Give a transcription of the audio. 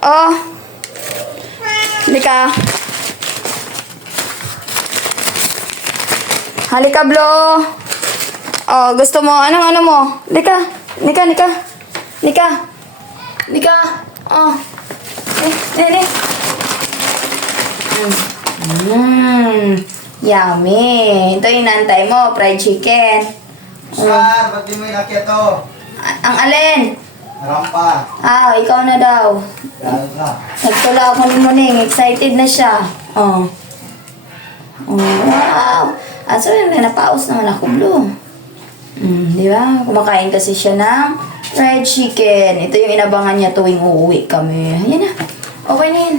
Oh. Halika. Halika, Blo. Oh, gusto mo? Anong ano mo? Halika. Halika, halika. Halika. Halika. Oh. Eh. Yummy. Ito yung nantay mo, fried chicken. Sir, ba't di mo inakyat to? Ang alin? Rampa. Ikaw na daw. Dahil ka. Nagtula ako ni Muning. Excited na siya. Oh. Wow. So, napaus naman ako, Blo. Di ba? Kumakain kasi siya ng fried chicken. Ito yung inabangan niya tuwing uuwi kami. Ayan na. Okay na yun.